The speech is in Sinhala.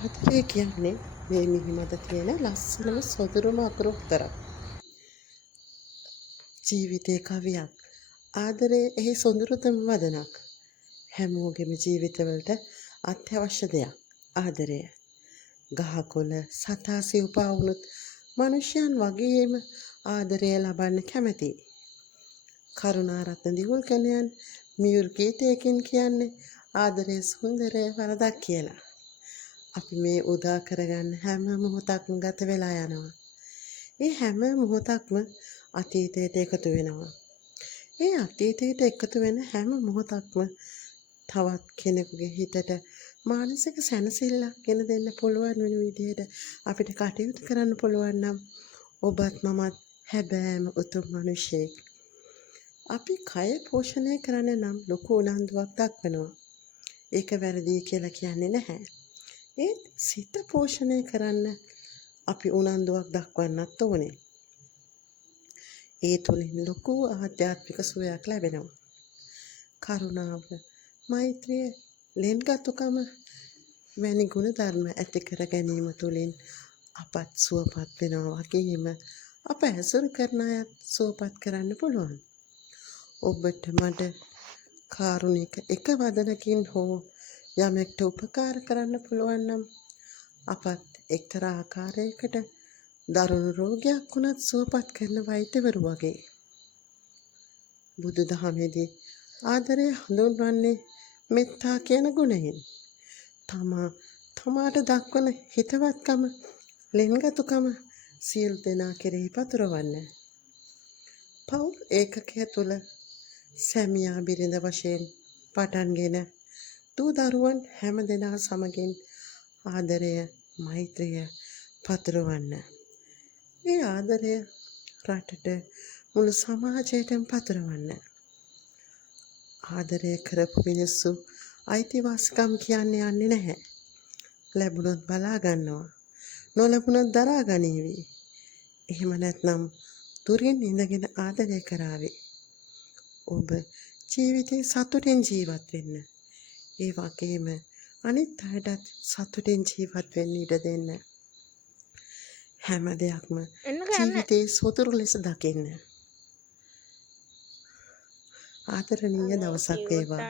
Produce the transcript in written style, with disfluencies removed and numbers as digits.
ආදරය කියන්නේ මේ මිහිමත තියෙන ලස්සනම සොඳුරුම අකුරු හතරක්. ජීවිතේ කවියක්. ආදරය එහි සොඳුරුතම වදනක්. හැමෝගෙම ජීවිතවලට අත්‍යවශ්‍ය දෙයක්. ආදරය. ගහකොළ සතා සිව්පා වුණොත් මනුෂ්‍යයන් වගේම ආදරය ලබන්න කැමතියි. කරුණාරත්න දිගුල්කණයන් මියුර් ගීතයකින් කියන්නේ ආදරයේ සුන්දරය වරදක් කියලා. අපි මේ උදා කරගන්න හැම මොහොතක්ම ගත වෙලා යනවා. ඒ හැම මොහොතක්ම අතීතයට එකතු වෙනවා. ඒ අතීතයට එකතු වෙන හැම මොහොතක්ම තවත් කෙනෙකුගේ හිතට මානසික සැනසෙල්ලක් ගෙන දෙන්න පුළුවන් වෙන විදිහට අපිට කටයුතු කරන්න පුළුවන් නම් ඔබත් මමත් හැබෑම උතුම් මිනිසෙක්. අපි කය පෝෂණය කරන්න නම් ලොකු උනන්දුවක් දක්වනවා. ඒක වැරදි කියලා කියන්නේ නැහැ. ඒත් සිත පෝෂණය කරන්න අපි උනන්දුවක් දක්වන්නත් ඕනේ. ඒ තුළින් ලොකු ආධ්‍යාත්මික සුවයක් ලැබෙනවා. කරුණාව, මෛත්‍රිය, ලෙන්ගතුකම වැනි ගුණ ධර්ම ඇති කර ගැනීම තුළින් අපත් සුවපත් වෙනවා වගේම අප ඇසුරු කරන අයත් සුවපත් කරන්න පුළුවන්. ඔබට මට කාරුණික එක වදනකින් හෝ යමෙක්ට උපකාර කරන්න පුළුවන් නම් අපත් එක්තරා ආකාරයකට දරුණු රෝගයක් වුණත් සුවපත් කරන වෛද්‍යවරු වගේ. බුදු දහමේදී ආදරය හඳුන්වන්නේ මෙත්තා කියන ගුණයෙන්. තමාට දක්වන හිතවත්කම, ලෙන්ගතුකම සියලු දෙනා කෙරෙහි පතුරවන්න. පවුල් ඒකකය තුළ සැමියා බිරිඳ වශයෙන් පටන්ගෙන දූ දරුවන් හැම දෙනා සමගින් ආදරය, මෛත්‍රිය පතුරවන්න. ඒ ආදරය රටට මුළු සමාජයටම පතුරවන්න. ආදරය කරපු මිනිස්සු අයිතිවාසිකම් කියන්නේ යන්නේ නැහැ. ලැබුණොත් බලා ගන්නවා. නොලැබුණොත් දරා ගනීවි. එහෙම නැත්නම් දුරින් ඉඳගෙන ආදරය කරાવી. ඔබ ජීවිතේ සතුටින් ජීවත් වෙන්න. ඒ වගේම අනිත් අයටත් සතුටින් ජීවත් වෙන්න ඉඩ දෙන්න. හැම දෙයක්ම ජීවිතේ සොතුරු ලෙස දකින්න. ආදරණීය දවසක් වේවා.